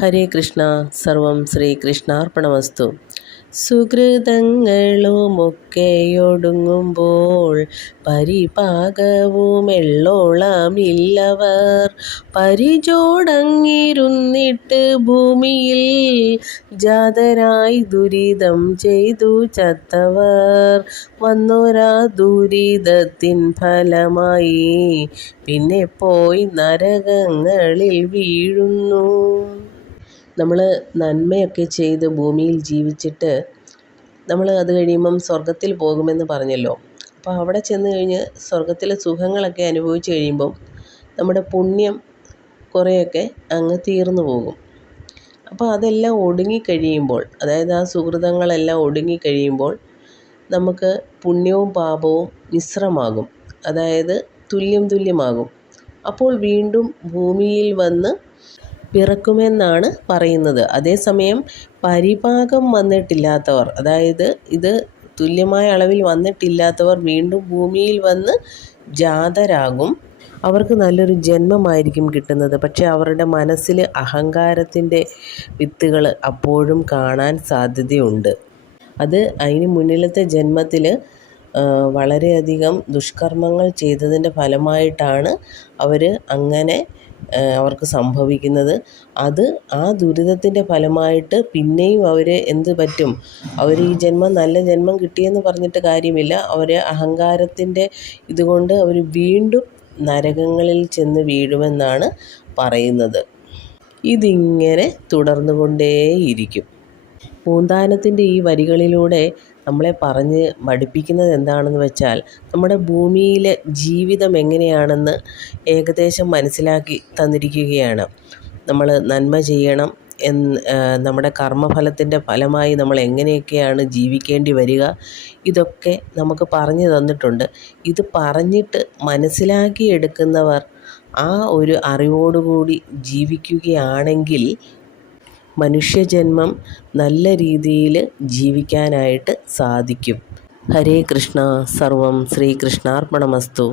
ഹരേ കൃഷ്ണ. സർവം ശ്രീകൃഷ്ണാർപ്പണമസ്തു. സുഹൃതങ്ങളുമൊക്കെയൊടുങ്ങുമ്പോൾ പരിപാകവുമെള്ളോളമില്ലവർ പരിചോടങ്ങിരുന്നിട്ട് ഭൂമിയിൽ ജാതരായി ദുരിതം ചെയ്തു ചത്തവർ വന്നൊരാ ദുരിതത്തിൻ ഫലമായി പിന്നെ പോയി നരകങ്ങളിൽ വീഴുന്നു. നമ്മൾ നന്മയൊക്കെ ചെയ്ത് ഭൂമിയിൽ ജീവിച്ചിട്ട് നമ്മൾ അത് കഴിയുമ്പം സ്വർഗത്തിൽ പോകുമെന്ന് പറഞ്ഞല്ലോ. അപ്പോൾ അവിടെ ചെന്ന് കഴിഞ്ഞ് സ്വർഗത്തിലെ സുഖങ്ങളൊക്കെ അനുഭവിച്ച് കഴിയുമ്പം നമ്മുടെ പുണ്യം കുറേയൊക്കെ അങ്ങ് തീർന്നു പോകും. അപ്പോൾ അതെല്ലാം ഒടുങ്ങിക്കഴിയുമ്പോൾ, അതായത് ആ സുഹൃതങ്ങളെല്ലാം ഒടുങ്ങിക്കഴിയുമ്പോൾ നമുക്ക് പുണ്യവും പാപവും മിശ്രമാകും, അതായത് തുല്യമാകും. അപ്പോൾ വീണ്ടും ഭൂമിയിൽ വന്ന് പിറക്കുമെന്നാണ് പറയുന്നത്. അതേസമയം പരിപാകം വന്നിട്ടില്ലാത്തവർ, അതായത് ഇത് തുല്യമായ അളവിൽ വന്നിട്ടില്ലാത്തവർ വീണ്ടും ഭൂമിയിൽ വന്ന് ജാതരാകും. അവർക്ക് നല്ലൊരു ജന്മമായിരിക്കും കിട്ടുന്നത്. പക്ഷേ അവരുടെ മനസ്സിൽ അഹങ്കാരത്തിൻ്റെ വിത്തുകൾ അപ്പോഴും കാണാൻ സാധ്യതയുണ്ട്. അത് അതിന് മുന്നിലത്തെ ജന്മത്തിൽ വളരെയധികം ദുഷ്കർമ്മങ്ങൾ ചെയ്തതിൻ്റെ ഫലമായിട്ടാണ് അവർ അങ്ങനെ അവർക്ക് സംഭവിക്കുന്നത്. അത് ആ ദുരിതത്തിൻ്റെ ഫലമായിട്ട് പിന്നെയും അവർ എന്ത് പറ്റും, അവർ ഈ ജന്മം നല്ല ജന്മം കിട്ടിയെന്ന് പറഞ്ഞിട്ട് കാര്യമില്ല. അവർ അഹങ്കാരത്തിൻ്റെ ഇതുകൊണ്ട് അവർ വീണ്ടും നരകങ്ങളിൽ ചെന്ന് വീഴുമെന്നാണ് പറയുന്നത്. ഇതിങ്ങനെ തുടർന്നുകൊണ്ടേയിരിക്കും. പൂന്താനത്തിൻ്റെ ഈ വരികളിലൂടെ നമ്മളെ പറഞ്ഞ് പഠിപ്പിക്കുന്നത് എന്താണെന്ന് വെച്ചാൽ, നമ്മുടെ ഭൂമിയിലെ ജീവിതം എങ്ങനെയാണെന്ന് ഏകദേശം മനസ്സിലാക്കി തന്നിരിക്കുകയാണ്. നമ്മൾ നന്മ ചെയ്യണം നമ്മുടെ കർമ്മഫലത്തിൻ്റെ ഫലമായി നമ്മൾ എങ്ങനെയൊക്കെയാണ് ജീവിക്കേണ്ടി വരിക, ഇതൊക്കെ നമുക്ക് പറഞ്ഞു തന്നിട്ടുണ്ട്. ഇത് പറഞ്ഞിട്ട് മനസ്സിലാക്കിയെടുക്കുന്നവർ ആ ഒരു അറിവോടുകൂടി ജീവിക്കുകയാണെങ്കിൽ മനുഷ്യജന്മം നല്ല രീതിയിൽ ജീവിക്കാനായിട്ട് സാധിക്കും. ഹരേ കൃഷ്ണ. സർവം ശ്രീകൃഷ്ണാർപ്പണമസ്തു.